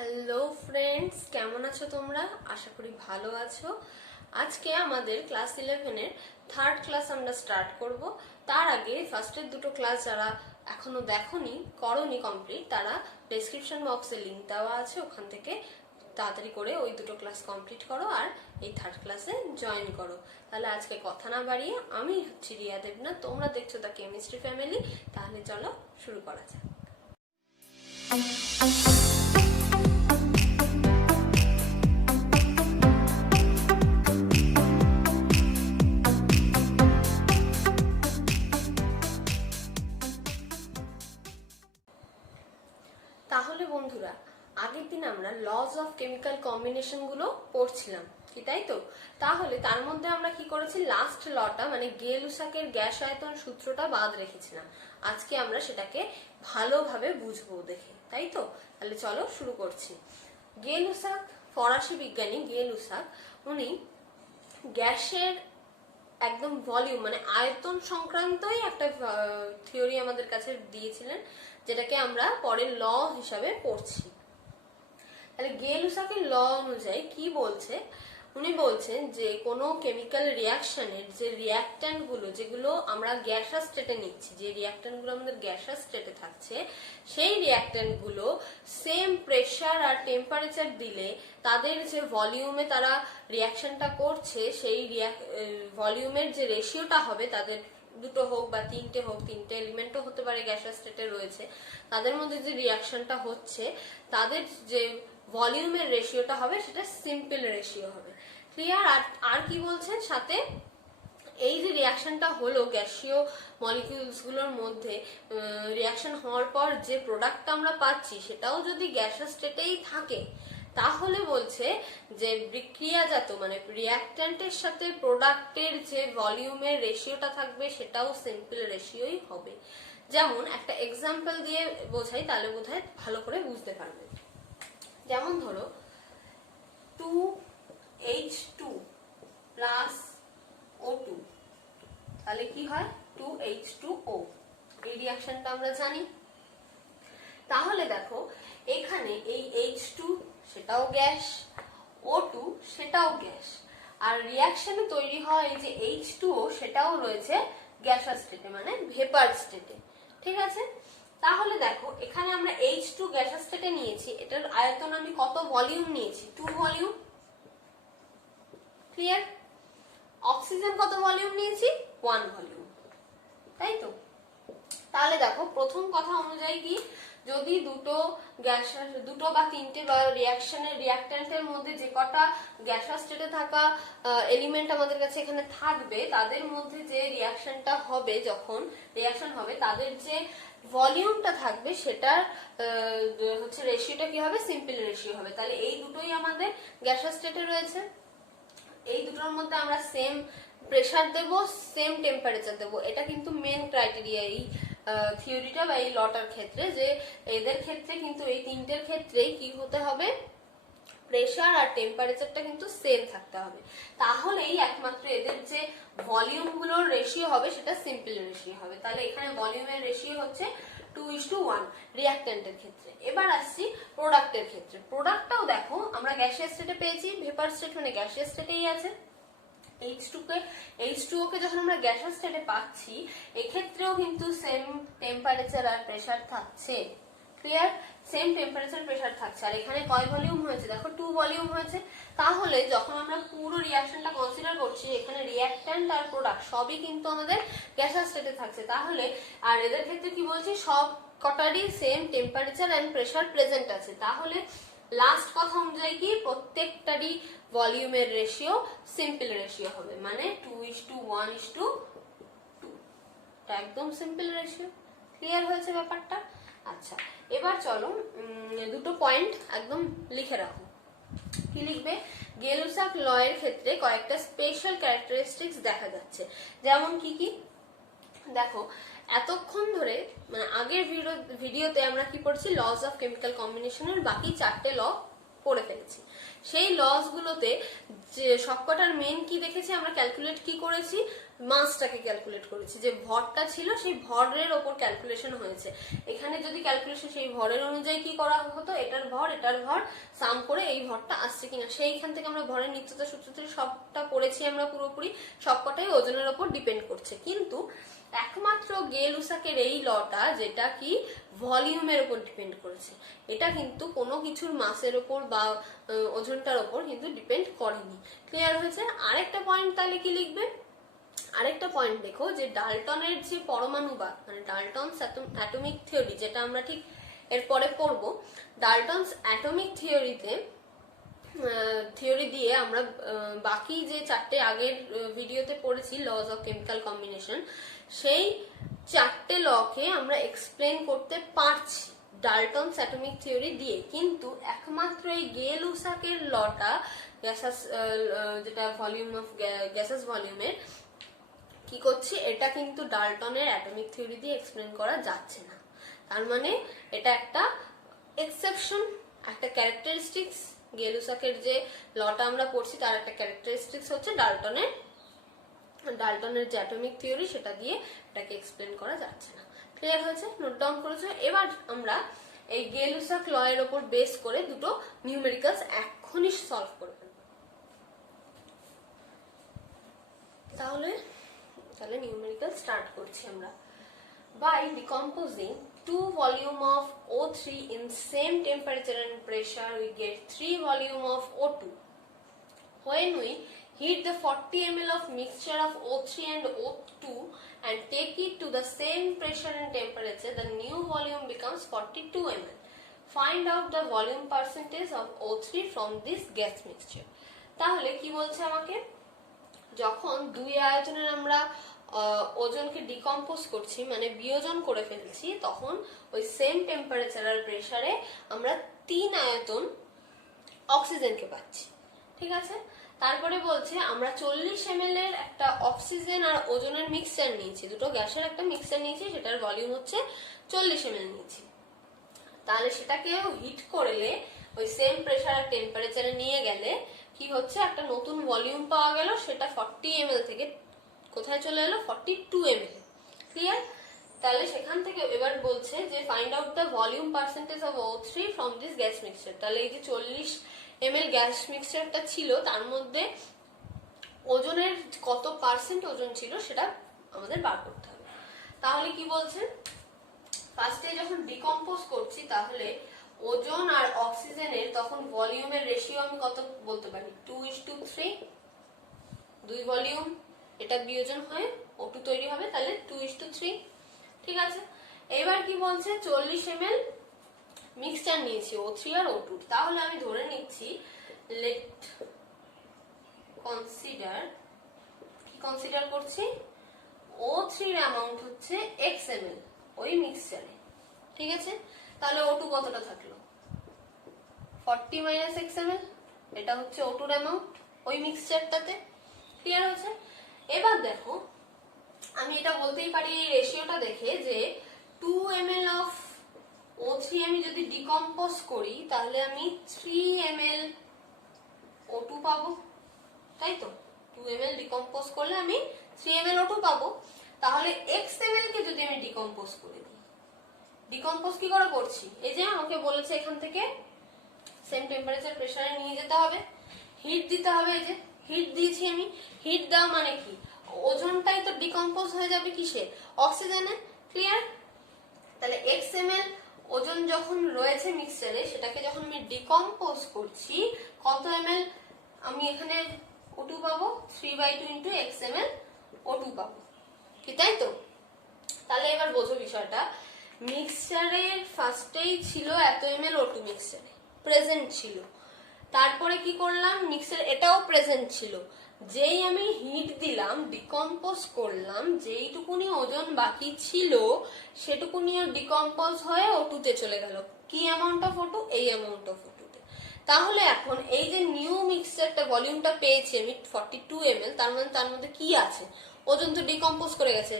Hello friends, কেমন আছো তোমরা? আশা করি ভালো আছো। আজকে আমাদের ক্লাস 11-এর থার্ড ক্লাস আমরা স্টার্ট করব। তার আগে ফার্স্টের দুটো ক্লাস যারা এখনো করনি কমপ্লিট, তারা ডেসক্রিপশন বক্সে লিংক দেওয়া আছে, ওখান থেকে তাড়াতাড়ি করে ওই দুটো ক্লাস কমপ্লিট করো আর এই থার্ড ক্লাসে জয়েন করো। তাহলে আজকে কথা না বাড়িয়ে, আমি হচ্ছি রিয়া দেবনা, তোমরা দেখছো দ্য কেমিস্ট্রি ফ্যামিলি। তাহলে চলো শুরু করা যাক। তাহলে বন্ধুরা, আগের দিন আমরা লজ অফ কেমিক্যাল কম্বিনেশন গুলো পড়ছিলাম, কি তাই তো? তাহলে তার মধ্যে আমরা কি করেছি, লাস্ট লটা মানে গে-লুসাকের গ্যাস আয়তন সূত্রটা বাদ রেখেছিলাম। আজকে আমরা সেটাকে ভালোভাবে বুঝবো দেখে, তাই তো? তাহলে চলো শুরু করছি। গে-লুসাক, ফরাসি বিজ্ঞানী গে-লুসাক, উনি গ্যাসের একদম ভলিউম মানে আয়তন সংক্রান্তই একটা থিওরি আমাদের কাছে দিয়েছিলেন, যেটাকে আমরা পরে ল হিসাবে পড়ছি। তাহলে গে-লুসাকের ল অনুযায়ী কি বলছে, উনি বলছেন যে কোনো কেমিক্যাল রিয়াকশনের যে রিয়াক্ট্যান্ট গুলো, যেগুলো আমরা গ্যাসাস স্টেটে নিচ্ছি, যে রিয়াক্ট্যান্ট গুলো আমাদের গ্যাসাস স্টেটে থাকছে, সেই রিয়াক্ট্যান্ট গুলো সেম প্রেসার আর টেম্পারেচার দিলে তাদের যে ভলিউমে তারা রিয়াকশনটা করছে, সেই ভলিউমের যে রেশিওটা হবে, তাদের দুটো হোক বা তিনটে হোক, তিনটে এলিমেন্টও হতে পারে গ্যাসাস স্টেটে রয়েছে, তাদের মধ্যে যে রিয়াকশনটা হচ্ছে, তাদের যে ভলিউমের রেশিওটা হবে সেটা সিম্পল রেশিও হবে। ক্লিয়ার? আর কি বলছেন সাথে, এই যে রিয়াকশনটা হলো গ্যাসীয় মলিকিউলস গুলোর মধ্যে, রিয়াকশন হওয়ার পর যে প্রোডাক্টটা আমরা পাচ্ছি সেটাও যদি গ্যাসাস স্টেটেই থাকে, তাহলে বলছে যে বিক্রিয়াজাত মানে রিয়াক্ট্যান্টের সাথে প্রোডাক্টের যে ভলিউমের রেশিওটা থাকবে সেটাও সিম্পল রেশিওই হবে। যেমন একটা এক্সাম্পল দিয়ে বোঝাই, তাহলে বোধহয় ভালো করে বুঝতে পারবে। যেমন ধরো 2H2 প্লাস O2, তাহলে কি হয় 2H2O। এই রিয়াকশনটা আমরা জানি। তাহলে দেখো এখানে এই H2 সেটাও গ্যাস, O2 সেটাও গ্যাস, আর রিয়াকশনে তৈরি হয় এই যে H2O সেটাও রয়েছে গ্যাসাস স্টেটে মানে ভেপার স্টেটে। ঠিক আছে? তাহলে দেখো এখানে আমরা H2 গ্যাসাস স্টেটে নিয়েছি, এটার আয়তন আমি কত ভলিউম নিয়েছি, 2 ভলিউম। ক্লিয়ার? অক্সিজেন কত ভলিউম নিয়েছি, 1 ভলিউম, তাই তো? তাহলে দেখো প্রথম কথা অনুযায়ী কি, যদি দুটো বা তিনটে বা রিয়াক্ট্যান্টের মধ্যে যে কটা গ্যাসাস স্টেটে থাকা এলিমেন্ট আমাদের কাছে এখানে থাকবে, তাদের মধ্যে যে রিয়াকশনটা হবে, যখন রিয়াকশন হবে তাদের যে ভলিউমটা থাকবে সেটার হচ্ছে রেশিওটা কি হবে, সিম্পল রেশিও হবে। তাহলে এই দুটোই আমাদের গ্যাসাস স্টেটে রয়েছে, এই দুটোর মধ্যে আমরা সেম প্রেসার দেব, সেম টেম্পারেচার দেব। এটা কিন্তু মেন ক্রাইটেরিয়া এই থিওরিটা বা এই লটার ক্ষেত্রে, যে এদের ক্ষেত্রে কিন্তু এই তিনটের ক্ষেত্রেই কি হতে হবে, প্রেসার আর টেম্পারেচারটা কিন্তু সেম থাকতে হবে। তাহলেই একমাত্র এদের যে ভলিউম গুলোর রেশিও হবে সেটা সিম্পল রেশিও হবে। তাহলে এখানে ভলিউমের রেশিও হচ্ছে 2:1 রিয়াক্ট্যান্টের ক্ষেত্রে। এবার আসছি প্রোডাক্টের ক্ষেত্রে। প্রোডাক্টটাও দেখো আমরা গ্যাসিয়াস স্টেটে পেয়েছি, ভেপার স্টেট মানে গ্যাসিয়াস স্টেটেই আছে। H2O কে যখন আমরা গ্যাসিয়াস স্টেটে পাচ্ছি, এক্ষেত্রেও কিন্তু সেম টেম্পারেচার আর প্রেসার থাকছে। ক্লিয়ার? সেম টেম্পারেচার প্রেসার থাকছে। আর এখানে কয় ভলিউম হয়েছে, দেখো 2 ভলিউম হয়েছে। তাহলে যখন আমরা পুরো রিয়াকশনটা কনসিডার করছি, এখানে রিয়াক্ট্যান্ট আর প্রোডাক্ট সবই কিন্তু আমাদের গ্যাসিয়াস স্টেটে থাকছে। তাহলে আর এদের ক্ষেত্রে কি বলছি, সব কটারই same temperature and pressure present আছে। তাহলে লাস্ট কথা অনুযায়ী কি, প্রত্যেকটারই ভলিউমের রেশিও সিম্পল রেশিও হবে, মানে 2:1:2, একদম সিম্পল রেশিও। ক্লিয়ার হয়েছে ব্যাপারটা? আচ্ছা, এবার চলো দুটো পয়েন্ট একদম লিখে রাখো। কি লিখবে, গে-লুসাক ল এর ক্ষেত্রে কয়েকটা স্পেশাল ক্যারেক্টারিস্টিক্স দেখা যাচ্ছে। যেমন কি কি দেখো, এতক্ষণ ধরে মানে আগের ভিডিওতে আমরা কি পড়ছি, লজ অফ কেমিক্যাল কম্বিনেশনের বাকি 4টে ল পড়ে ফেলেছি। সেই লস গুলোতে যে সবকটার মেন কি দেখেছি আমরা, ক্যালকুলেট কি করেছি, মাসটাকে ক্যালকুলেট করেছি, যে ভরটা ছিল সেই ভরের ওপর ক্যালকুলেশন হয়েছে। এখানে যদি ক্যালকুলেশন সেই ভরের অনুযায়ী কি করা হতো, এটার ভর সাম করে এই ভরটা আসছে কিনা, সেইখান থেকে আমরা ভরের নিত্যতা সূত্র থেকে সবটা পড়েছি আমরা পুরোপুরি, সবকটাই ওজনের ওপর ডিপেন্ড করছে। কিন্তু একমাত্র গে-লুসাকের এই লটা যেটা কি ভলিউমের উপর ডিপেন্ড করেছে, এটা কিন্তু কোনো কিছুর মাসের ওপর বা ওজনটার ওপর কিন্তু ডিপেন্ড করেনি। ক্লিয়ার হয়েছে? আরেকটা পয়েন্ট তাহলে কি লিখবে, আরেকটা পয়েন্ট দেখো যে ডাল্টনের যে পরমাণুবাদ মানে ডাল্টনস অ্যাটমিক থিওরি, যেটা আমরা ঠিক এরপরে পড়ব, ডাল্টনস অ্যাটমিক থিওরি দিয়ে আমরা বাকি যে চারটে আগের ভিডিওতে পড়েছি লজ অফ কেমিক্যাল কম্বিনেশন, সেই চারটে লকে আমরা এক্সপ্লেন করতে পারছি ডাল্টনস অ্যাটমিক থিওরি দিয়ে। কিন্তু একমাত্র এই গে-লুসাকের লটা গ্যাসাস, যেটা ভলিউম অফ গ্যাসাস ভলিউমের কি করছি, এটা কিন্তু ডাল্টনের অ্যাটমিক থিওরি দিয়ে এক্সপ্লেন করা যাচ্ছে না। তার মানে এটা একটা এক্সেপশন, একটা ক্যারেক্টারিস্টিক্স। গে-লুসাকের যে লটা আমরা পড়ছি তার একটা ক্যারেক্টারিস্টিক্স হচ্ছে ডাল্টনের যে অ্যাটমিক থিওরি সেটা দিয়ে এটাকে এক্সপ্লেন করা যাচ্ছে না। ক্লিয়ার হয়েছে? নোট ডাউন করেছো? এবার আমরা এই গে-লুসাক ল এর উপর বেস করে দুটো নিউমেরিক্যালস এখনই সলভ করে ফেলবো। তাহলে নিউমেরিক্যাল স্টার্ট করছি আমরা। By decomposing 2 volume of O3 in same temperature and pressure, we get 3 volume of O2. When we heat the 40 ml of mixture of O3 and O2 and take it to the same pressure and temperature, the new volume becomes 42 ml. Find out the volume percentage of O3 from this gas mixture. তাহলে কি বলছে আমাকে, যখন দুই আয়তনের আমরা ওজনকে decompose করছি মানে বিয়োজন করে ফেলছি, তখন ওই সেম টেম্পারেচার আর প্রেসারে আমরা 3 আয়তন অক্সিজেনকে পাচ্ছি। ঠিক আছে? তারপরে বলছে আমরা 40 ml এর একটা অক্সিজেন আর ওজনের মিক্সচার নিয়েছি, দুটো গ্যাসের একটা মিক্সচার নিয়েছি, সেটার ভলিউম হচ্ছে 40 ml নিয়েছি। তাহলে সেটাকেও হিট করলে ওই সেম প্রেসার আর টেম্পারেচারে নিয়ে গেলে কি হচ্ছে, একটা নতুন ভলিউম পাওয়া গেল, সেটা 40 ml থেকে কোথায় চলে এলো, 42 ml। ক্লিয়ার? তাহলে সেখান থেকে এবার বলছে যে find out the volume percentage of O3 from this gas mixture. তাহলে এই যে 40 ml গ্যাস মিক্সচারটা ছিল তার মধ্যে ওজনের কত পার্সেন্ট ওজন ছিল সেটা আমাদের বার করতে হবে। তাহলে কি বলছে, ফার্স্টে যখন ডিকম্পোজ করছি তাহলে ওজন আর অক্সিজেনের তখন ভলিউমের রেশিও আমি কত বলতে পারি, 2:3, 2 ভলিউম, এটা বিয়োজন হয়ে O2 তৈরি হবে, তাহলে 2:3। ঠিক আছে? এবার কি বলছে, 40 ml মিক্সচার নিয়েছি O3 আর O2, তাহলে আমি ধরে নিচ্ছি লেট কনসিডার করছি O3 এর অ্যামাউন্ট হচ্ছে x ml ওই মিক্সচারে। ঠিক আছে? তাহলে O2 কতটা থাকলো, 40 - x ml, এটা হচ্ছে O2 এর অ্যামাউন্ট ওই মিক্সচারটাতে। ক্লিয়ার হয়েছে? এবার দেখো আমি এটা বলতেই পারি এই রেশিওটা দেখে যে 2 ml অফ O3 আমি যদি ডিকম্পোজ করি তাহলে আমি 3 ml O2 পাবো, তাই তো? 2 ml ডিকম্পোজ করলে আমি 3 ml O2 পাবো। তাহলে x ml কে যদি আমি ডিকম্পোজ করে দিই, ডিকম্পোজ কি করে করছি, এই যে আমাকে বলেছে এখান থেকে সেম টেম্পারেচার প্রেসারে নিয়ে যেতে হবে, হিট দিতে হবে, এই যে হিট দিয়েছি আমি, হিট দেওয়া মানে কি, ওজনটাই তো ডিকম্পোজ হয়ে যাবে কিসে, অক্সিজেনে। ক্লিয়ার? তাহলে x ml ওজন যখন রয়েছে মিক্সচারে সেটাকে যখন আমি ডিকম্পোজ করছি কত ml আমি এখানে O2 পাবো, 3/2 × x ml O2 পাবো, কি তাই তো? তাহলে এবার বোঝো বিষয়টা, মিক্সচারের ফার্স্টেই ছিল এত ml O2 মিক্সচারে প্রেজেন্ট ছিল, তারপরে কি করলাম, মিক্সচার এটাও প্রেজেন্ট ছিল, যেই আমি হিট দিলাম ডিকম্পোজ করলাম, যেইটুকুনি ওজন বাকি ছিল সেটুকুনি ডিকম্পোজ হয়ে O2 তে চলে গেল। কি অ্যামাউন্ট অফ O2, এই অ্যামাউন্ট অফ O2 তে। তাহলে এখন এই যে নিউ মিক্সচারটা ভলিউমটা পেয়েছি আমি 42 ml, তার মানে তার মধ্যে কি আছে, ওজন তো ডিকম্পোজ করে গেছে,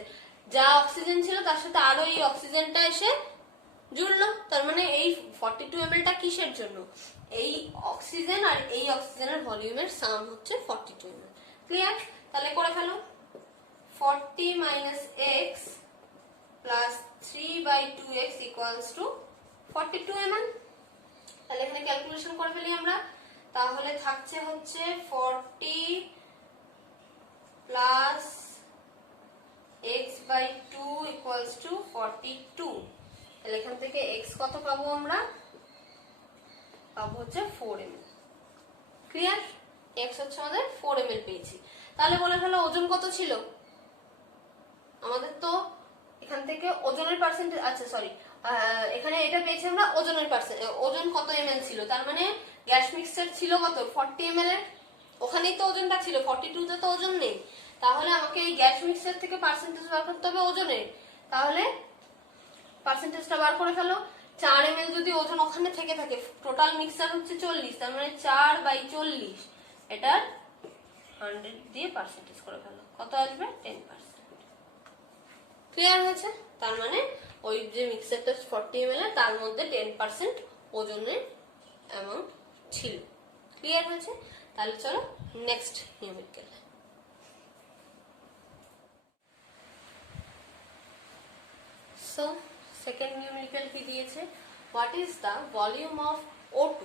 যা অক্সিজেন ছিল তার সাথে আরো এই অক্সিজেনটা এসে জুড়লো, তার মানে এই 42 ml টা কিসের জন্য, এই অক্সিজেন আর এই অক্সিজেনের ভলিউমের সাম হচ্ছে 42 ml। ক্লিয়ার? তাহলে করে ফেলো, 40 minus x plus 3 by 2x equals to 42 mm। তাহলে এখানে ক্যালকুলেশন করে ফেলি আমরা। তাহলে থাকছে হচ্ছে 40 plus x by 2 equals to 42। তাহলে এখান থেকে x কত পাবো আমরা? পাবো হচ্ছে 4 ml। ক্লিয়ার? x হচ্ছে আমাদের 4 ml পেয়েছি। তাহলে বলে ফেলো ওজন কত ছিল আমাদের? তো এখান থেকে ওজনের পার্সেন্টেজ, আচ্ছা সরি, এখানে এটা পেয়েছি আমরা ওজনের পার্সেন্ট, ওজন কত ml ছিল, তার মানে গ্যাস মিক্সচার ছিল কত 40 ml এর, ওখানেই তো ওজনটা ছিল, 42 তে তো ওজন নেই। তাহলে আমাকে এই গ্যাস মিক্সচার থেকে পার্সেন্টেজ বার করতে হবে ওজনের। তাহলে পার্সেন্টেজটা বার করে ফেলো। 4 ml যদি ওজন ওখানে থেকে থাকে, টোটাল মিক্সচার হচ্ছে 40, তার মানে 4/40, এটার 100 দিয়ে পার্সেন্টেজ করে ফেলো, কত আসবে? 10%। ক্লিয়ার হয়েছে? তার মানে ওই যে মিক্সচারটা 40 ml এর, তার মধ্যে 10% ওজনের অ্যামাউন্ট ছিল। ক্লিয়ার হয়েছে? তাহলে চলো next numerical. So second numerical কি দিয়েছে? What is the volume of O2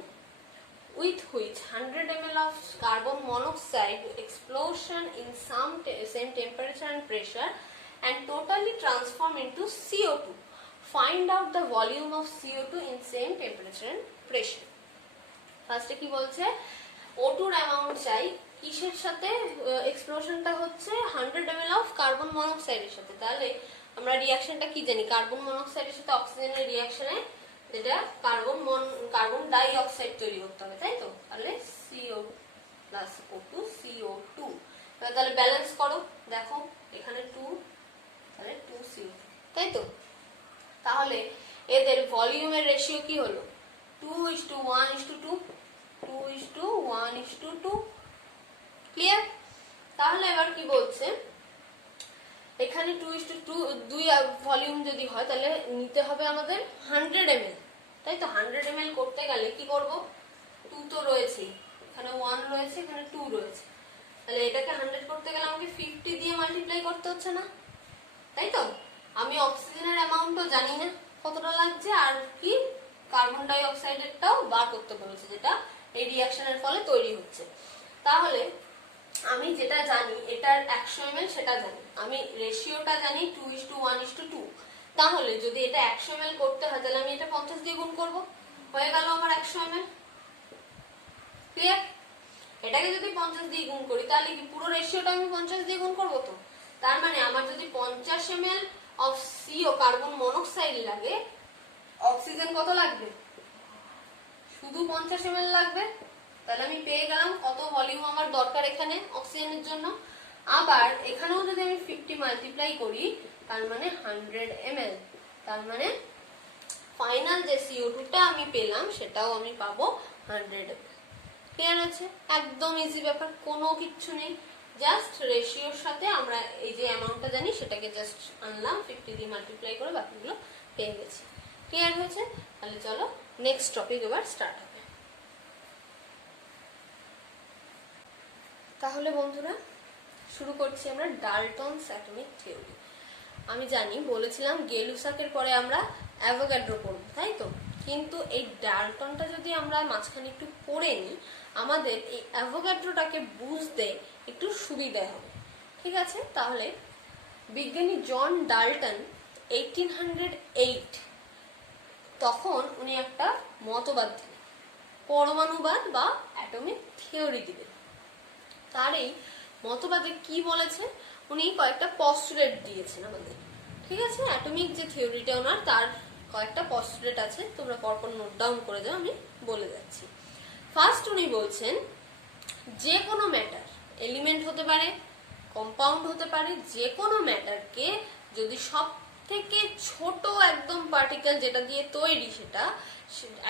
with which 100 ml of carbon monoxide explosion in same temperature and pressure and totally transform into CO2. Find out the volume of CO2 in same temperature and pressure. ফার্স্টে কি বলছে? O2 এর amount চাই, কিসের সাথে এক্সপ্লোশনটা হচ্ছে? 100 ml of carbon মনোক্সাইডের সাথে। তাহলে আমরা রিঅ্যাকশনটা কি জানি? কার্বন মনোক্সাইডের সাথে অক্সিজেনের রিঅ্যাকশনে যেটা কার্বন ডাই অক্সাইড তৈরি করতে হবে, তাই তো? তাহলে CO প্লাস O2 CO2। তাহলে ব্যালেন্স করো, দেখো এখানে 2, তাহলে 2 CO2, তাই তো? তাহলে এদের ভলিউমের রেশিও কি হলো? 2:1:2, 2:1:2। ক্লিয়ার? তাহলে এবার কি বলছে? এখানে 2:2 ভলিউম যদি হয়, তাহলে নিতে হবে আমাদের 100 ml, তাই তো? 100 ml করতে গেলে কি করব? 2 তো রয়েছে, এখানে 1 রয়েছে, এখানে 2 রয়েছে, তাহলে এটাকে 100 করতে গেলে আমাকে 50 দিয়ে মাল্টিপ্লাই করতে হচ্ছে না, তাই তো? আমি অক্সিজেনের অ্যামাউন্টও জানি না কতটা লাগছে, আর কি কার্বন ডাই অক্সাইডেরটাও বার করতে বলেছে, যেটা এই রিঅ্যাকশনের ফলে তৈরি হচ্ছে। তাহলে আমি যেটা জানি এটার 100 ml সেটা জানি, আমি রেশিওটা জানি 2:1:2। তাহলে যদি এটা 100 ml করতে হয়, তাহলে আমি এটা 50 দিয়ে গুণ করব, হয়ে গেল আমার 100 ml। ক্লিয়ার? এটাকে যদি 50 দিয়ে গুণ করি, তাহলে কি পুরো রেশিওটা আমি 50 দিয়ে গুণ করব? তো তার মানে আমার যদি 50 ml of CO carbon monoxide লাগে, অক্সিজেন কত লাগবে? শুধু 50 ml লাগবে। তাহলে আমি পেয়ে গেলাম কত ভলিউম আমার দরকার এখানে অক্সিজেনের জন্য। আবার এখানেও যদি আমি 50 মাল্টিপ্লাই করি, তার মানে 100 ml, তার মানে ফাইনাল যে CO2টা আমি পেলাম সেটাও আমি পাবো 100 ml। ক্লিয়ার আছে? একদম ইজি ব্যাপার, কোনো কিচ্ছু নেই, জাস্ট রেশিওর সাথে আমরা এই যে অ্যামাউন্টটা জানি সেটাকে জাস্ট আনলাম, 50 দিয়ে মাল্টিপ্লাই করে বাকিগুলো পেয়ে গেছি। ক্লিয়ার হয়েছে? তাহলে চলো নেক্সট টপিক এবার স্টার্ট হবে। তাহলে বন্ধুরা শুরু করছি আমরা ডাল্টনস অ্যাটমিক থিওরি। আমি জানি বলেছিলাম গেলুসাকের পরে আমরা অ্যাভোগাড্রো পড়ব, তাই তো? কিন্তু এই ডাল্টনটা যদি আমরা মাঝখানে একটু পড়ে নিই, আমাদের এই অ্যাভোগাড্রোটাকে বুঝতে একটু সুবিধা হবে। ঠিক আছে? তাহলে বিজ্ঞানী জন ডাল্টন 1808 তখন উনি একটা মতবাদ দিলেন, পরমাণুবাদ বা অ্যাটমিক থিওরি দিলেন। তার এই মতবাদে কি বলেছে? উনি কয়েকটা পস্টুলেট দিয়েছেন আমাদের। ঠিক আছে? অ্যাটমিক যে থিওরিটা ওনার, তার কয়েকটা পস্টুলেট আছে, তোমরা পরপর নোট ডাউন করে যাও, আমি বলে যাচ্ছি। ফার্স্ট উনি বলছেন যে কোনো ম্যাটার, এলিমেন্ট হতে পারে, কম্পাউন্ড হতে পারে, যে কোনো ম্যাটারকে যদি সব থেকে ছোট একদম পার্টিকেল যেটা দিয়ে তৈরি সেটা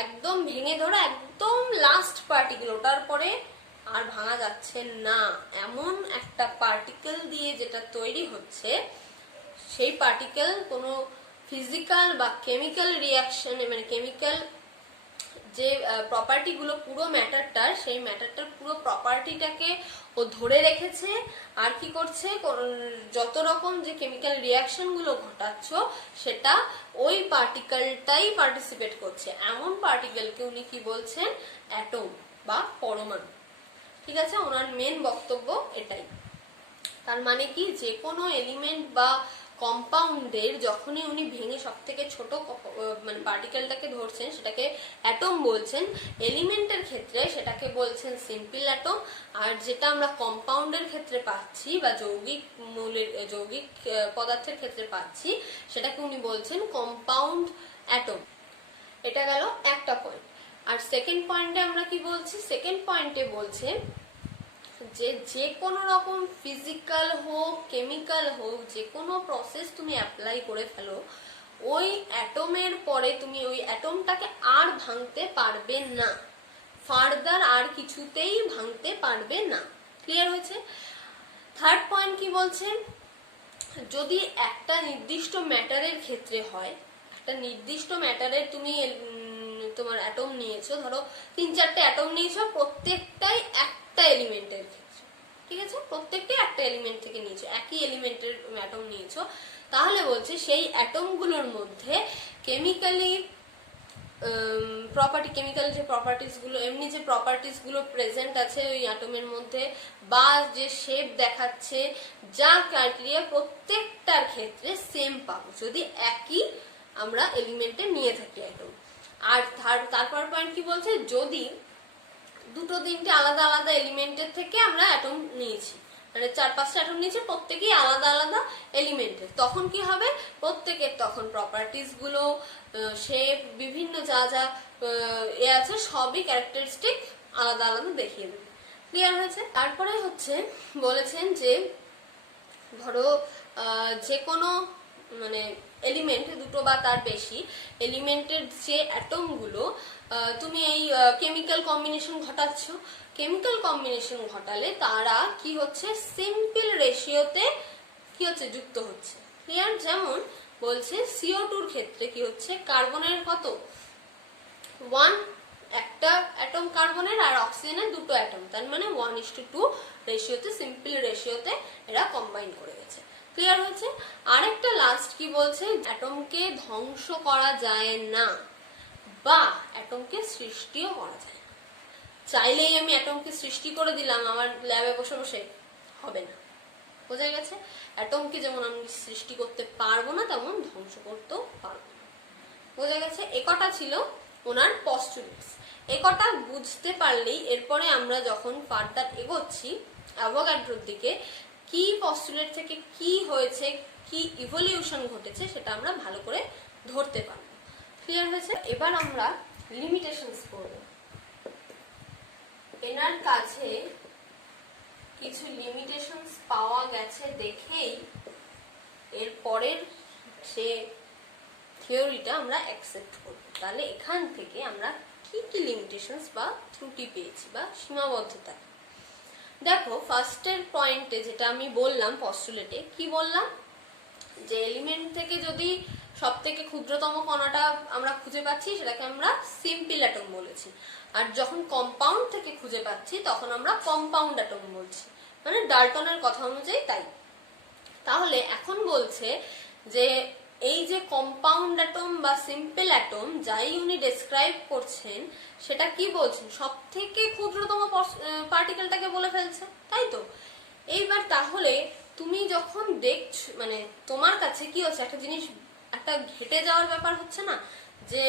একদম ভেঙে ধরে একদম লাস্ট পার্টিকেল, ওটার পরে আর ভাঙা যাচ্ছে না এমন একটা পার্টিকেল দিয়ে যেটা তৈরি হচ্ছে, সেই পার্টিকেল কোনো ফিজিক্যাল বা কেমিক্যাল রিয়াকশনে, মানে কেমিক্যাল যে প্রপার্টিগুলো পুরো ম্যাটারটার, সেই ম্যাটারটার পুরো প্রপার্টিটাকে ও ধরে রেখেছে। আর কি করছে, যত রকম যে কেমিক্যাল রিয়াকশনগুলো ঘটাচ্ছ সেটা ওই পার্টিকেলটাই পার্টিসিপেট করছে, এমন পার্টিকেলকে উনি কি বলছেন, অ্যাটম বা পরমাণু। ঠিক আছে, ওনার মেন বক্তব্য এটাই। তার মানে কি, যে কোনো এলিমেন্ট বা কম্পাউন্ডের যখনই উনি ভেঙে সব থেকে ছোট মানে পার্টিকেলটাকে ধরছেন সেটাকে অ্যাটম বলছেন, এলিমেন্টের ক্ষেত্রে সেটাকে বলছেন সিম্পল অ্যাটম, আর যেটা আমরা কম্পাউন্ডের ক্ষেত্রে পাচ্ছি বা যৌগিক পদার্থের ক্ষেত্রে পাচ্ছি সেটাকে উনি বলছেন কম্পাউন্ড অ্যাটম। এটা গেল একটা পয়েন্ট। আর সেকেন্ড পয়েন্টে আমরা কি বলছি, সেকেন্ড পয়েন্টে বলছে যে কোনো রকম ফিজিক্যাল হোক কেমিক্যাল হোক, যে কোনো প্রসেস তুমি অ্যাপ্লাই করে ফেলো, ওই অ্যাটমের পরে তুমি ওই অ্যাটমটাকে আর ভাঙতে পারবে না, ফার্দার আর কিছুতেই ভাঙতে পারবে না। ক্লিয়ার হয়েছে? থার্ড পয়েন্ট কি বলছে, যদি একটা নির্দিষ্ট ম্যাটারের ক্ষেত্রে হয়, একটা নির্দিষ্ট ম্যাটারের তুমি তোমার অ্যাটম নিয়েছো, ধরো 3-4টে অ্যাটম নিয়েছো, প্রত্যেকটাই একটা এলিমেন্টের ক্ষেত্রে, ঠিক আছে, প্রত্যেকটাই একটা এলিমেন্ট থেকে নিয়েছো, একই এলিমেন্টের অ্যাটম নিয়েছো, তাহলে বলছে সেই অ্যাটমগুলোর মধ্যে কেমিক্যালি কেমিক্যাল যে প্রপার্টিস গুলো, এমনি যে প্রপার্টিস গুলো প্রেজেন্ট আছে ওই অ্যাটমের মধ্যে, বা যে শেপ দেখাচ্ছে, যা ক্রাইটেরিয়া, প্রত্যেকটার ক্ষেত্রে সেম পাবো যদি একই আমরা এলিমেন্টে নিয়ে থাকি অ্যাটম। আর তারপর পয়েন্ট কি বলছে, যদি 2-3টে আলাদা আলাদা এলিমেন্টের থেকে আমরা অ্যাটম নিয়েছি, মানে 4-5টা অ্যাটম নিয়েছি, প্রত্যেকেই আলাদা আলাদা এলিমেন্টের, তখন কি হবে, প্রত্যেকের তখন প্রপার্টিস গুলো, শেপ, বিভিন্ন যা যা এ আছে সবই ক্যারেক্টারিস্টিক আলাদা আলাদা দেখিয়ে দেবে। ক্লিয়ার হয়েছে? তারপরে হচ্ছে বলেছেন যে ধরো যে কোনো মানে এলিমেন্ট, 2টো বা তার বেশি এলিমেন্টের যে অ্যাটমগুলো তুমি এই কেমিক্যাল কম্বিনেশন ঘটাচ্ছ, কেমিক্যাল কম্বিনেশন ঘটালে তারা কি হচ্ছে, সিম্পল রেশিওতে কি হচ্ছে, যুক্ত হচ্ছে। ক্লিয়ার? যেমন বলছে CO2-র ক্ষেত্রে কি হচ্ছে, কার্বনের কত 1 একটা অ্যাটম কার্বনের, আর অক্সিজেনের 2টো অ্যাটম, তার মানে 1:2 রেশিওতে, সিম্পল রেশিওতে এরা কম্বাইন করে গেছে। ক্লিয়ার হয়েছে? আরেকটা লাস্ট কি বলছে, অ্যাটমকে ধ্বংস করা যায় না বা অ্যাটমকে সৃষ্টিও করা যায় না। চাইলেই আমি অ্যাটমকে সৃষ্টি করে দিলাম আমার ল্যাবে বসে বসে, হবে না। বোঝা গেছে? অ্যাটমকে যেমন আমি সৃষ্টি করতে পারবো না, তেমন ধ্বংস করতেও পারবো না। বোঝা গেছে? একটা ছিল ওনার পস্টুলেটস। একটা বুঝতে পারলেই এরপরে আমরা যখন ফার্দার এগোচ্ছি অ্যাভোগাড্রোর দিকে, কি পস্টুলেট থেকে কি হয়েছে, কি ইভলিউশন ঘটেছে, সেটা আমরা ভালো করে ধরতে পারবো। ক্লিয়ার হয়েছে? এবার আমরা লিমিটেশনস পড়ব। এনার কাছে কিছু লিমিটেশনস পাওয়া গেছে দেখেই এরপরের সে থিওরিটা আমরা অ্যাকসেপ্ট করব। তাহলে এখান থেকে আমরা কি কি লিমিটেশনস বা ত্রুটি পেয়েছি বা সীমাবদ্ধতা। দেখো, ফার্স্টের পয়েন্টে যেটা আমি বললাম, পস্টুলেটে কি বললাম, যে এলিমেন্ট থেকে যদি সব থেকে ক্ষুদ্রতম কণাটা আমরা খুঁজে পাচ্ছি সেটাকে আমরা সিম্পল অ্যাটম বলেছি, আর যখন কম্পাউন্ড থেকে খুঁজে পাচ্ছি তখন আমরা কম্পাউন্ড অ্যাটম বলছি, মানে ডাল্টনের কথা অনুযায়ী তাই। তাহলে এখন বলছে যে এই যে কম্পাউন্ড অ্যাটম বা সিম্পল অ্যাটম যাই উনি ডেসক্রাইব করছেন, সেটা কি বলছেন, সব থেকে ক্ষুদ্রতম পার্টিকেলটাকে বলে ফেলছে, তাই তো? এইবার তাহলে তুমি যখন দেখছো, মানে তোমার কাছে কি হচ্ছে, একটা জিনিস একটা ঘেটে যাওয়ার ব্যাপার হচ্ছে না, যে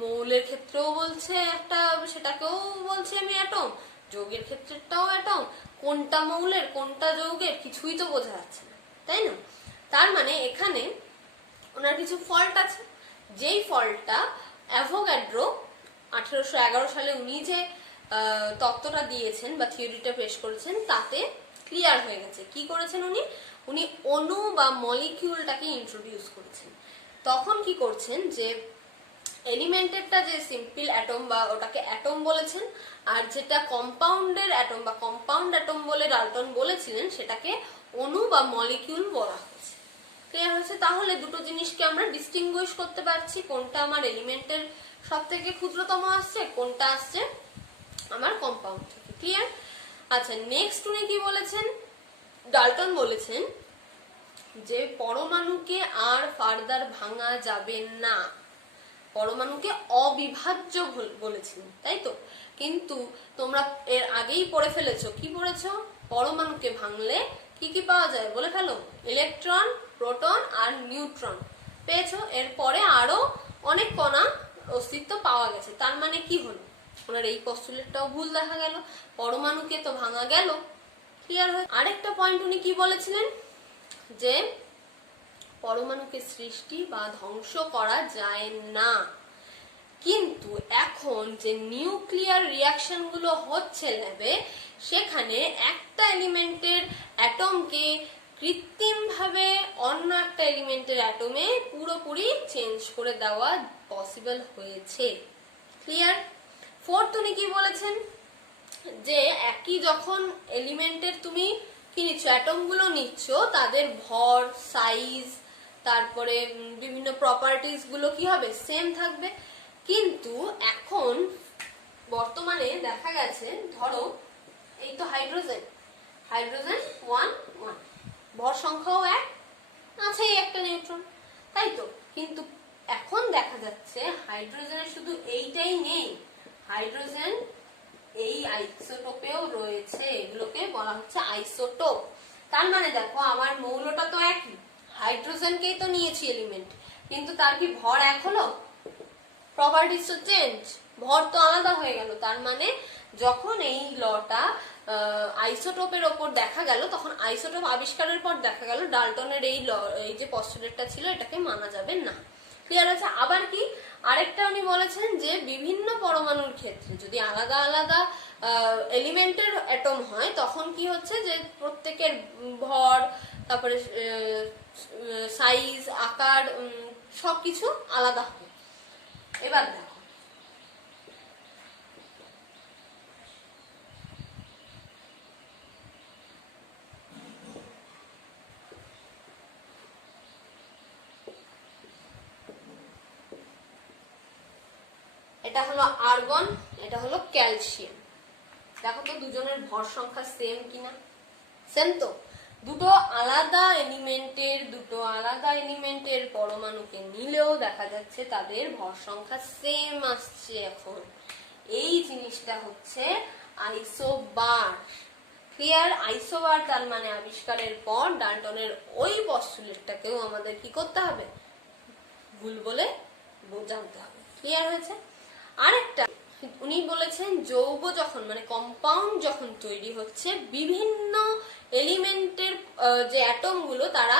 মৌলের ক্ষেত্রেও বলছে একটা, সেটাকেও বলছি আমি অ্যাটম, যৌগের ক্ষেত্রেটাও অ্যাটম, কোনটা মৌলের কোনটা যৌগের কিছুই তো বোঝা যাচ্ছে না, তাই না? তার মানে এখানে ওনার কিছু ফল্ট আছে, যেই ফল্টটা অ্যাভোগাড্রো 1811 সালে উনি যে তত্ত্বটা দিয়েছেন বা থিওরিটা পেশ করেছেন তাতে ক্লিয়ার হয়ে গেছে। কি করেছেন উনি? উনি অণু বা মলিকিউলটাকে ইন্ট্রোডিউস করেছেন। তখন কি করছেন, যে এলিমেন্টেরটা যে সিম্পল অ্যাটম বা ওটাকে অ্যাটম বলেছেন, আর যেটা কম্পাউন্ডের অ্যাটম বা কম্পাউন্ড অ্যাটম বলে ডাল্টন বলেছিলেন সেটাকে অণু বা মলিকিউল বলা হয়েছে। ক্লিয়ার হয়েছে? তাহলে দুটো জিনিসকে আমরা ডিস্টিংগুইশ করতে পারছি, কোনটা আমার এলিমেন্টের সব থেকে ক্ষুদ্রতম আসছে, কোনটা আসছে? আমার কম্পাউন্ড থেকে। ক্লিয়ার? আচ্ছা, নেক্সট উনি কি বলেছেন? ডাল্টন বলেছেন যে পরমাণুকে আর ফার্দার ভাঙা যাবে না, পরমাণুকে অবিভাজ্য বলেছেন, তাই তো? কিন্তু তোমরা এর আগেই পড়ে ফেলেছো, কি পড়েছো? পরমাণুকে ভাঙলে কি কি পাওয়া যায় বলে ফেলো। ইলেকট্রন, প্রোটন আর নিউট্রন পেয়েছো। এরপরে আরো অনেক কণা অস্তিত্ব পাওয়া গেছে। তার মানে কি হলো? ওনার এই পস্তুলেটটাও ভুল দেখা গেল, পরমাণুকে তো ভাঙা গেল। ক্লিয়ার হয়? আরেকটা পয়েন্ট উনি কি বলেছিলেন? যে পরমাণুকে সৃষ্টি বা ধ্বংস করা যায় না, কিন্তু এখন যে নিউক্লিয়ার রিয়াকশন গুলো হচ্ছে ল্যাবে, সেখানে একটা এলিমেন্টের অ্যাটমকে কৃত্রিম ভাবে অন্য একটা এলিমেন্টের অ্যাটমে পুরোপুরি চেঞ্জ করে দেওয়া পসিবল হয়েছে। ক্লিয়ার? ফোর্থ উনি কি বলেছেন? যে একই যখন এলিমেন্টের তুমি কি নিচ্ছ, অ্যাটম গুলো নিচ্ছ, তাদের ভর, সাইজ, তারপরে বিভিন্ন প্রপার্টিজ গুলো কি হবে? সেম থাকবে। কিন্তু এখন বর্তমানে দেখা গেছে, ধরো এই তো হাইড্রোজেন, হাইড্রোজেন 1 1, ভর সংখ্যাও এক আছে, একটা নিউট্রন, তাই তো? কিন্তু এখন দেখা যাচ্ছে হাইড্রোজেনের শুধু এইটাই নেই, হাইড্রোজেন এই আইসোটোপেও রয়েছে, এগুলোকে বলা হচ্ছে আইসোটোপ। তার মানে দেখো, আমার মৌলটা তো একই, হাইড্রোজেনকেই তো নিয়েছি এলিমেন্ট, কিন্তু তার কি ভর এক হলো? প্রপার্টিজ তো চেঞ্জ, ভর তো আলাদা হয়ে গেল। তার মানে যখন এই লটা আইসোটোপের ওপর দেখা গেল, তখন আইসোটোপ আবিষ্কারের পর দেখা গেল ডাল্টনের এই যে পস্তুলেটটা ছিল, এটাকে মানা যাবে না। ক্লিয়ার আছে? আবার কি আরেকটা উনি বলেছেন যে বিভিন্ন পরমাণুর ক্ষেত্রে যদি আলাদা আলাদা এলিমেন্টের অ্যাটম হয়, তখন কি হচ্ছে যে প্রত্যেকের ভর, তারপরে সাইজ, আকার, সবকিছু আলাদা হবে। এবার দেখো, এটা হলো আর্গন, এটা হলো ক্যালসিয়াম। দেখো তো দুজনের ভর সংখ্যা সেম কিনা? সেম তো। দুটো আলাদা এলিমেন্টের পরমাণুকে নিলেও দেখা যাচ্ছে তাদের ভর সংখ্যা সেম আসছে। এখন এই জিনিসটা হচ্ছে আইসোবার। ক্লিয়ার? আইসোবার তার মানে আবিষ্কারের পর ডাল্টনের ওই পস্তুলেটটাকেও আমাদের কি করতে হবে? ভুল বলে জানতে হবে। ক্লিয়ার হয়েছে? আরেকটা উনি বলেছেন, যৌগ যখন মানে কম্পাউন্ড যখন তৈরি হচ্ছে, বিভিন্ন এলিমেন্টের যে অ্যাটম গুলো তারা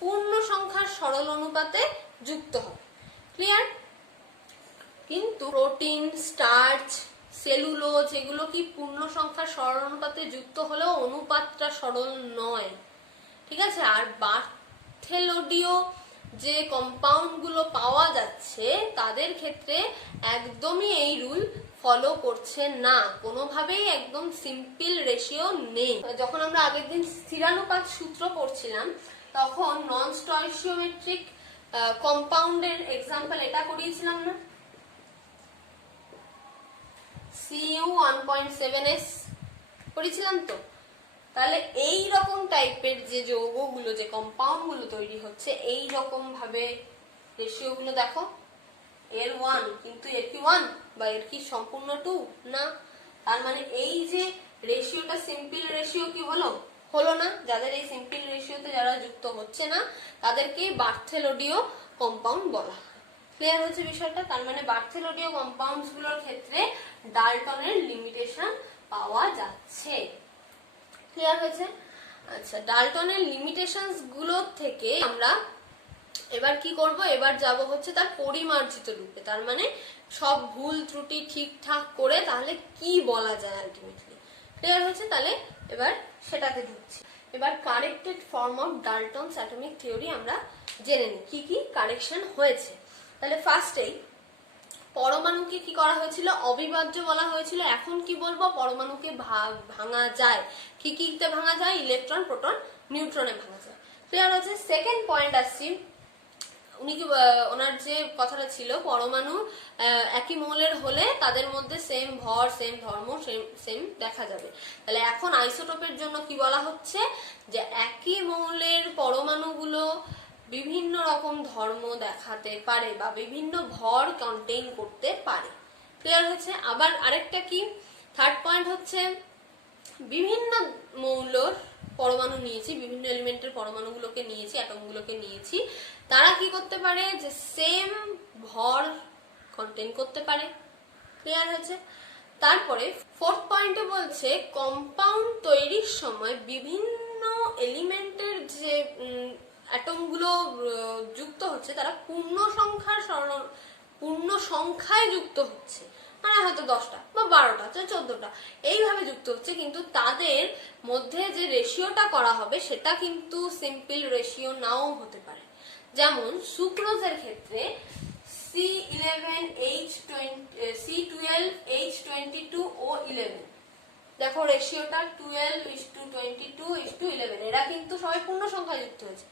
পূর্ণ সংখ্যার সরল অনুপাতে যুক্ত হবে। ক্লিয়ার? কিন্তু প্রোটিন, স্টার্চ, সেলুলোজ এগুলো কি পূর্ণ সংখ্যার সরল অনুপাতে যুক্ত হলেও অনুপাতটা সরল নয়। ঠিক আছে? আর বার্থেলোডীয় যে কম্পাউন্ড গুলো পাওয়া যাচ্ছে, তাদের ক্ষেত্রে একদমই এই রুল ফলো করছে না, কোনোভাবেই একদম সিম্পল রেশিও নেই। যখন আমরা আগের দিন স্থিরানুপাত সূত্র পড়ছিলাম, তখন নন স্টয়চিওমেট্রিক কম্পাউন্ডের এক্সাম্পল এটা করিয়েছিলাম না? Cu1.7S করেছিলাম তো। তাহলে এই রকম টাইপের যে যৌগগুলো, যে কম্পাউন্ড গুলো তৈরি হচ্ছে, এই রকম ভাবে রেশিও গুলো দেখো, এর 1, কিন্তু এর কি 1 বা এর কি সম্পূর্ণ 2 না। তার মানে এই যে রেশিওটা সিম্পল রেশিও কি হলো? হলো না। যাদের এই সিম্পল রেশিওতে যারা যুক্ত হচ্ছে না, তাদেরকে বার্থেলোডীয় কম্পাউন্ড বলা হয়। ক্লিয়ার হচ্ছে বিষয়টা? তার মানে বার্থেলোডীয় কম্পাউন্ডস গুলোর ক্ষেত্রে ডাল্টনের লিমিটেশন পাওয়া যাচ্ছে। ক্লিয়ার হয়েছে? আচ্ছা, ডাল্টনের লিমিটেশনস গুলো থেকে আমরা এবার কি করব? এবার যাব হচ্ছে তার পরিমার্জিত রূপে। তার মানে সব ভুল ত্রুটি ঠিকঠাক করে তাহলে কি বলা যায় আলটিমেটলি। ক্লিয়ার হয়েছে? তাহলে এবার সেটাতে ঢুকছি। এবার corrected form of Dalton's atomic theory আমরা জেনে নিই কি কি কারেকশন হয়েছে। তাহলে ফার্স্টেই পরমাণুকে কি করা হয়েছিল? অবিভাজ্য বলা হয়েছিল। এখন কি বলবো? পরমাণুকে ভাঙা যায়। কি কিতে ভাঙা যায়? ইলেকট্রন, প্রোটন, নিউট্রনে ভাঙা যায়। ক্লিয়ার হচ্ছে? সেকেন্ড পয়েন্ট আসছি, উনি কি ওনার যে কথাটা ছিল পরমাণু একই মৌলের হলে তাদের মধ্যে সেম ভর, সেম ধর্ম, সেম দেখা যাবে। তাহলে এখন আইসোটোপের জন্য কি বলা হচ্ছে, যে একই মৌলের পরমাণুগুলো বিভিন্ন রকম ধর্ম দেখাতে পারে বা বিভিন্ন ভর কন্টেইন করতে পারে। ক্লিয়ার হয়েছে? আবার আরেকটা কি, থার্ড পয়েন্ট হচ্ছে, বিভিন্ন মৌলর পরমাণু নিয়েছি, বিভিন্ন এলিমেন্টের পরমাণুগুলোকে নিয়েছি, অ্যাটমগুলোকে নিয়েছি, তারা কি করতে পারে, যে সেম ভর কন্টেইন করতে পারে। ক্লিয়ার হয়েছে? তারপরে ফোর্থ পয়েন্টে বলছে কম্পাউন্ড তৈরির সময় বিভিন্ন এলিমেন্টের যে অ্যাটমগুলো যুক্ত হচ্ছে তারা পূর্ণ সংখ্যায় যুক্ত হচ্ছে, মানে হয়তো 10টা বা 12টা, 14টা এইভাবে যুক্ত হচ্ছে, কিন্তু তাদের মধ্যে যে রেশিওটা করা হবে সেটা কিন্তু সিম্পল রেশিও নাও হতে পারে। যেমন সুক্রোজের ক্ষেত্রে C12H22O11, দেখো রেশিওটা 12:22:11, এরা কিন্তু সবাই পূর্ণ সংখ্যায় যুক্ত হয়েছে,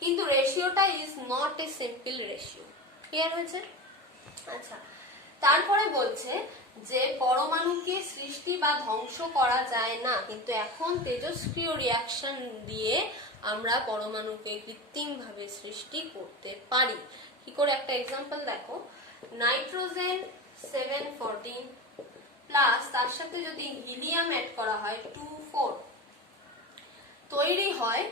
কিন্তু রেশিওটা is not a simple ratio. Clear হয়েছে? আচ্ছা, তারপরে বলছে যে পরমাণুকে সৃষ্টি বা ধ্বংস করা যায় না, কিন্তু এখন তেজস্ক্রিয় রিয়াকশন দিয়ে আমরা পরমাণুকে কৃত্রিমভাবে সৃষ্টি করতে পারি। কি করে? একটা এক্সাম্পল দেখো, নাইট্রোজেন 714 প্লাস তার সাথে যদি হিলিয়াম অ্যাড করা হয় 24, তৈরি হয়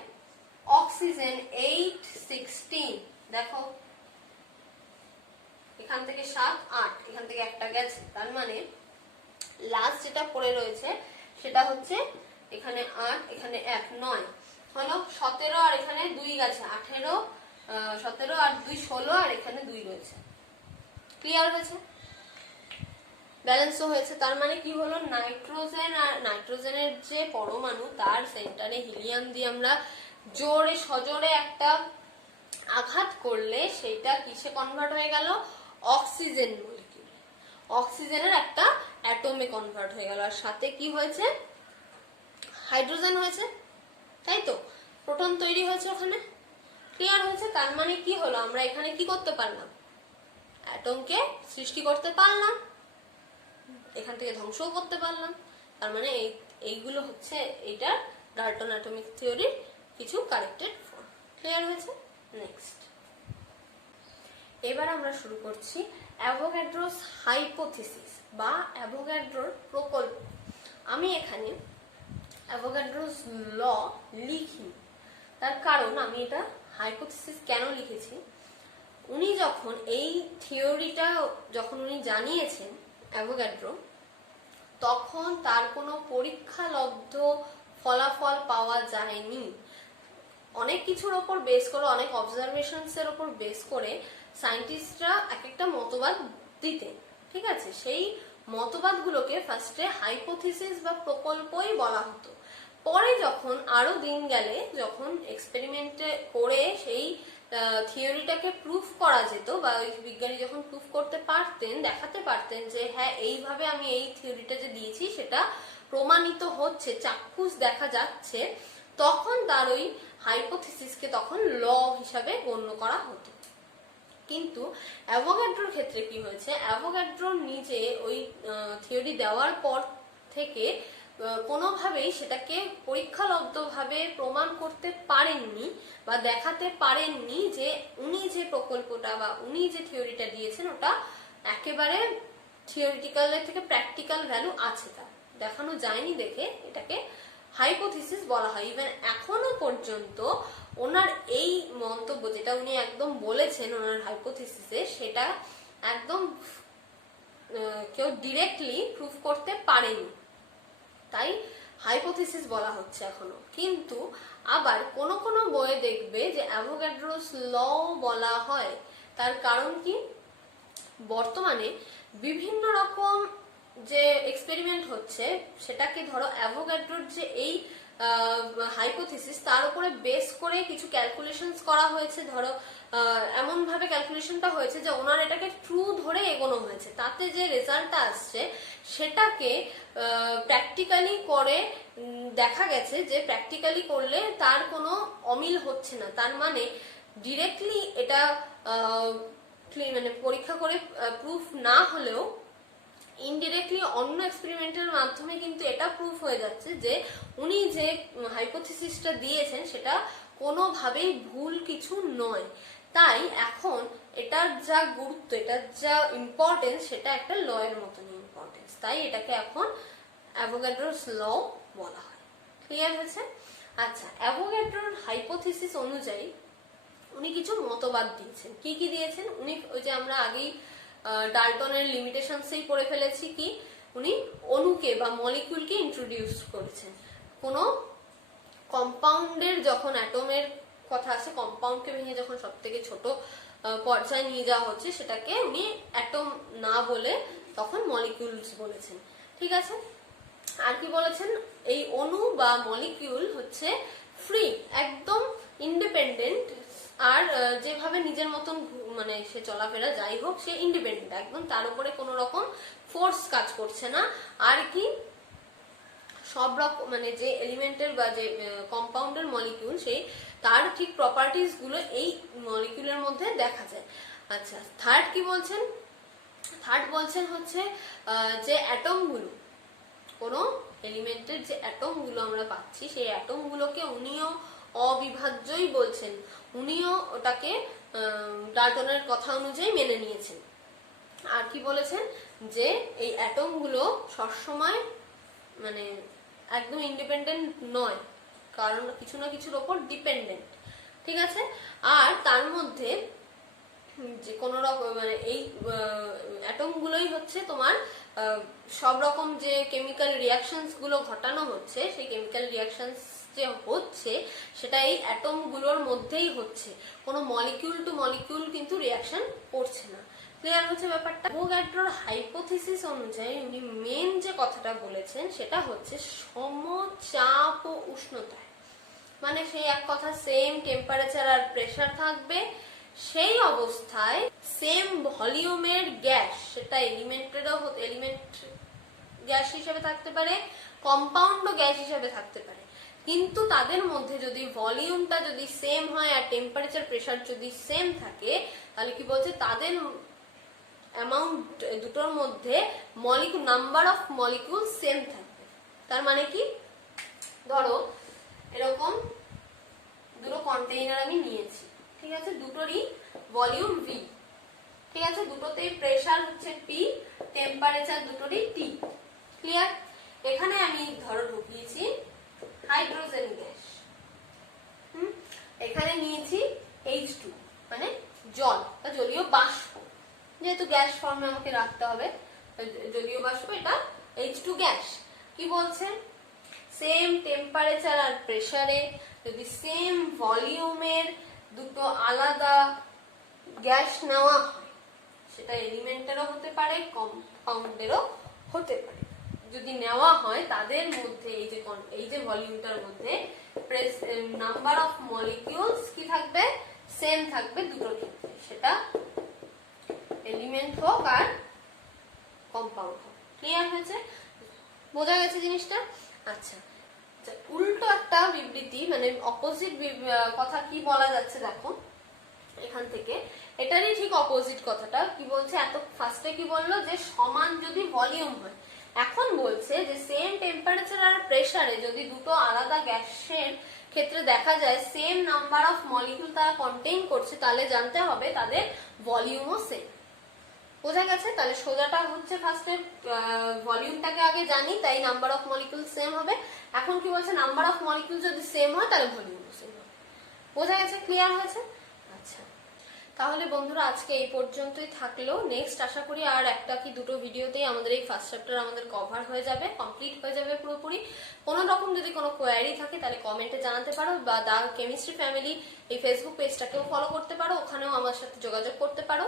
অক্সিজেন 816। দেখো এখান থেকে 7, 8, এখান থেকে একটা গেছে, তার মানে লাস্ট যেটা পড়ে রয়েছে সেটা হচ্ছে এখানে 8, এখানে 1, 9 হলো 17, আর এখানে 2 গেছে 18, 17 আর 2 16, আর এখানে 2 রয়েছে। ক্লিয়ার হয়েছে? ব্যালেন্সও হয়েছে। তার মানে কি হলো, নাইট্রোজেন আর নাইট্রোজেনের যে পরমাণু তার সেন্টারে হিলিয়াম দিয়ে আমরা জোরে সজোরে একটা আঘাত করলে সেটা কিসে কনভার্ট হয়ে গেল, অক্সিজেন মলিকিউলে, অক্সিজেনের একটা অ্যাটমে কনভার্ট হয়ে গেল, আর সাথে কি হয়েছে, হাইড্রোজেন হয়েছে, তাই তো, প্রোটন তৈরি হয়েছে ওখানে। ক্লিয়ার হয়েছে? তার মানে কি হলো, আমরা এখানে কি করতে পারলাম, অ্যাটমকে সৃষ্টি করতে পারলাম, এখান থেকে ধ্বংসও করতে পারলাম। তার মানে এইগুলো হচ্ছে এইটার ডাল্টন অ্যাটমিক থিওরির কিছু কারেক্টেড ফর্ম। ক্লিয়ার হয়েছে? নেক্সট এবার আমরা শুরু করছি অ্যাভোগাড্রোস হাইপোথিসিস বা অ্যাভোগাড্রোর প্রকল্প। আমি এখানে অ্যাভোগাড্রোস ল লিখিনি, তার কারণ আমি এটা হাইপোথিসিস কেন লিখেছি, উনি যখন এই থিওরিটা উনি জানিয়েছেন অ্যাভোগাড্রো, তখন তার কোনো পরীক্ষালব্ধ ফলাফল পাওয়া যায়নি। অনেক কিছুর ওপর বেস করে, অনেক অবজারভেশনস এর ওপর বেস করে সায়েন্টিস্টরা এক একটা মতবাদ দিতেন, ঠিক আছে, সেই মতবাদগুলোকে ফার্স্টে হাইপোথিসিস বা প্রকল্পই বলা হতো। পরে যখন আরো দিন গেলে, যখন এক্সপেরিমেন্টে করে সেই থিওরিটাকে প্রুফ করা যেত, বা ওই বিজ্ঞানী যখন প্রুফ করতে পারতেন, দেখাতে পারতেন যে হ্যাঁ এইভাবে আমি এই থিওরিটা যে দিয়েছি সেটা প্রমাণিত হচ্ছে, চাক্ষুষ দেখা যাচ্ছে, তখন তার ওই হাইপোথিসিসকে তখন ল হিসাবে গণ্য করা হতো। কিন্তু অ্যাভোগাড্রোর ক্ষেত্রে কি হয়েছে, অ্যাভোগাড্রো নিজে ওই থিওরি দেওয়ার পর থেকে কোনোভাবেই সেটাকে পরীক্ষালব্ধভাবে প্রমাণ করতে পারেননি বা দেখাতে পারেননি যে উনি যে প্রকল্পটা বা উনি যে থিওরিটা দিয়েছেন ওটা একেবারে থিওরিটিক্যালের থেকে প্র্যাকটিক্যাল ভ্যালু আছে, তা দেখানো যায়নি, দেখে এটাকে হাইপোথিসিস বলা হয়। ইভেন এখনো পর্যন্ত ওনার এই মন্তব্য যেটা উনি একদম বলেছেন ওনার হাইপোথিসিসে, সেটা একদম কেউ ডিরেক্টলি প্রুফ করতে পারেনি, তাই হাইপোথিসিস বলা হচ্ছে এখনো। কিন্তু আবার কোন কোন বইয়ে দেখবে যে অ্যাভোগাড্রোস ল বলা হয়। তার কারণ কি, বর্তমানে বিভিন্ন রকম যে এক্সপেরিমেন্ট হচ্ছে, সেটাকে ধরো অ্যাভোগাড্রোর যে এই হাইপোথিসিস তার উপরে বেস করে কিছু ক্যালকুলেশনস করা হয়েছে। ধরো এমন ভাবে ক্যালকুলেশনটা হয়েছে যে ওনার এটাকে ট্রু ধরে এগোনো হয়েছে, তাতে যে রেজাল্টটা আসছে সেটাকে প্র্যাকটিক্যালি করে দেখা গেছে যে প্র্যাকটিক্যালি করলে তার কোনো অমিল হচ্ছে না। তার মানে ডিরেক্টলি এটা মানে পরীক্ষা করে প্রুফ না হলেও ইনডিরেক্টলি অন্য এক্সপেরিমেন্টের মাধ্যমে কিন্তু এটা প্রুফ হয়ে যাচ্ছে যে উনি যে হাইপোথিসিসটা দিয়েছেন সেটা কোনোভাবেই ভুল কিছু নয়। তাই এখন এটার যা গুরুত্ব, এটার যা ইম্পর্টেন্স, সেটা একটা ল এর মতন ইম্পর্টেন্স। তাই এটাকে এখন অ্যাভোগাড্রোস ল বলা হয়। ক্লিয়ার হয়েছে? আচ্ছা, অ্যাভোগাড্রোর হাইপোথিসিস অনুযায়ী উনি কিছু মতবাদ দিয়েছেন। কি কি দিয়েছেন? উনি ওই যে আমরা আগেই ডাল্টনের লিমিটেশনসেই পড়ে ফেলেছি, কি উনি অণুকে বা মলিকিউলকে ইন্ট্রোডিউস করেছেন। কোনো কম্পাউন্ডের যখন অ্যাটমের কথা আছে, কম্পাউন্ডকে ভেঙে যখন সব থেকে ছোট পর্যায়ে নিয়ে যাওয়া হচ্ছে, সেটাকে উনি অ্যাটম না বলে তখন মলিকিউলস বলেছেন। ঠিক আছে? আর কি বলেছেন? এই অণু বা মলিকিউল হচ্ছে ফ্রি, একদম ইন্ডিপেন্ডেন্ট, আর যেভাবে নিজের মতন মানে সে চলাফেরা যাই হোক, সে ইন্ডিপেন্ডেন্ট একদম, তার উপরে কোনো রকম ফোর্স কাজ করছে না। আর কি সব রকম মানে যে এলিমেন্টের বা যে কম্পাউন্ডের মলিকিউল, সেই তার ঠিক প্রপার্টিজ গুলো এই মলিকিউলের মধ্যে দেখা যায়। আচ্ছা, থার্ড কি বলছেন? থার্ড বলছেন হচ্ছে যে অ্যাটম গুলো, কোনো এলিমেন্টের যে অ্যাটম গুলো আমরা পাচ্ছি, সেই অ্যাটম গুলোকে উনিও অবিভাজ্যই বলছেন। উনিও ওটাকে ডাল্টনের কথা অনুযায়ী মেনে নিয়েছেন। আর কি বলেছেন? যে এই অ্যাটম গুলো সবসময় মানে একদম ইন্ডিপেন্ডেন্ট নয়, কারণ কিছু না কিছুর ওপর ডিপেন্ডেন্ট। ঠিক আছে? আর তার মধ্যে যে কোনো রকম মানে এই অ্যাটম গুলোই হচ্ছে তোমার সব রকম যে কেমিক্যাল রিয়াকশনস গুলো ঘটানো হচ্ছে, সেই কেমিক্যাল রিয়াকশনস যে হচ্ছে সেটা এই অ্যাটম গুলোর মধ্যেই হচ্ছে, কোনো মলিকিউল টু মলিকিউল কিন্তু রিয়াকশন করছে না। ক্লিয়ার হচ্ছে ব্যাপারটা? অ্যাভোগাড্রোর হাইপোথিসিস অনুযায়ী উনি মেন যে কথাটা বলেছেন সেটা হচ্ছে সমচাপ ও উষ্ণতায়, মানে সেই এক কথা সেম টেম্পারেচার আর প্রেসার থাকবে, সেই অবস্থায় সেম ভলিউমের গ্যাস, সেটা এলিমেন্টেরও এলিমেন্ট গ্যাস হিসেবে থাকতে পারে, কম্পাউন্ডও গ্যাস হিসেবে থাকতে পারে, কিন্তু তাদের মধ্যে যদি ভলিউমটা যদি সেম হয় আর টেম্পারেচার প্রেসার যদি সেম থাকে, তাহলে কি বলছে? তাদের অ্যামাউন্ট দুটোর মধ্যে molecule number of molecule same থাকবে। তার মানে কি? ধরো এরকম দুটো কন্টেইনার আমি নিয়েছি, ঠিক আছে, দুটোরই ভলিউম ভি, ঠিক আছে, দুটোতেই প্রেসার হচ্ছে পি, টেম্পারেচার দুটোরই টি। ক্লিয়ার? এখানে আমি ধরো ঢুকিয়েছি হাইড্রোজেন গ্যাস, এখানে নিয়েছি H2 মানে জল বা জলীয় বাষ্প, যেহেতু গ্যাস ফর্মে আমাকে রাখতে হবে জলীয় বাষ্প, এটা H2 গ্যাস। কি বলছেন? সেম টেম্পারেচার আর প্রেসারে যদি সেম ভলিউমের দুটো আলাদা গ্যাস নেওয়া হয়, সেটা এলিমেন্টেরও হতে পারে, কম্পাউন্ডেরও হতে পারে, যদি নেওয়া হয় তাদের মধ্যে এই যে ভলিউমটার মধ্যে নাম্বার অফ মলিকিউলস কি থাকবে? সেম থাকবে দুটোর ক্ষেত্রে, সেটা এলিমেন্ট হোক আর কম্পাউন্ড হোক। ক্লিয়ার হয়েছে? বোঝা গেছে জিনিসটা? আচ্ছা, উল্টো একটা বিবৃতি মানে অপোজিট কথা কি বলা যাচ্ছে দেখো এখান থেকে, এটারই ঠিক অপোজিট কথাটা কি বলছে। এত ফার্স্টে কি বললো? যে সমান যদি ভলিউম হয়, এখন বলছে যে সেম টেম্পারেচার আর প্রেসারে যদি দুটো আলাদা গ্যাসের ক্ষেত্রে দেখা যায় সেম নাম্বার অফ মলিকিউল তারা কন্টেইন করছে, তাহলে জানতে হবে তাদের ভলিউমও সেম। বোঝা গেছে? তাহলে সোজাটা হচ্ছে ফার্স্টে ভলিউমটাকে আগে জানি, তাই নাম্বার অফ মলিকিউল সেম হবে। এখন কি বলছে? নাম্বার অফ মলিকিউল যদি সেম হয় তাহলে ভলিউমও সেম হবে। বোঝা গেছে? ক্লিয়ার হয়েছে? আচ্ছা, তাহলে বন্ধুরা আজকে এই পর্যন্তই থাকলো। নেক্সট আশা করি আর একটা কি দুটো ভিডিওতেই আমাদের এই ফার্স্ট চ্যাপ্টার আমাদের কভার হয়ে যাবে, কমপ্লিট হয়ে যাবে পুরোপুরি। কোনো রকম যদি কোনো কোয়ারি থাকে তাহলে কমেন্টে জানাতে পারো, বা দা কেমিস্ট্রি ফ্যামিলি এই ফেসবুক পেজটাকেও ফলো করতে পারো, ওখানেও আমার সাথে যোগাযোগ করতে পারো।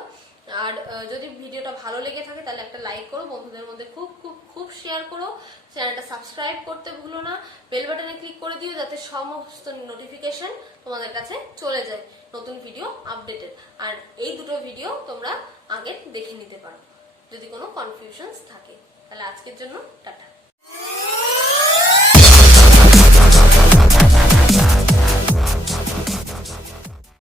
আর যদি ভিডিওটা ভালো লেগে থাকে তাহলে একটা লাইক করো, বন্ধুদের মধ্যে খুব খুব খুব শেয়ার করো, চ্যানেলটা সাবস্ক্রাইব করতে ভুলো না, বেল বাটনে ক্লিক করে দিও যাতে সমস্ত নোটিফিকেশন তোমাদের কাছে চলে যায়, নতুন ভিডিও আপডেটেড। আর এই দুটো ভিডিও তোমরা আগে দেখে নিতে পারো যদি কোনো কনফিউশনস থাকে। তাহলে আজকের জন্য টাটা।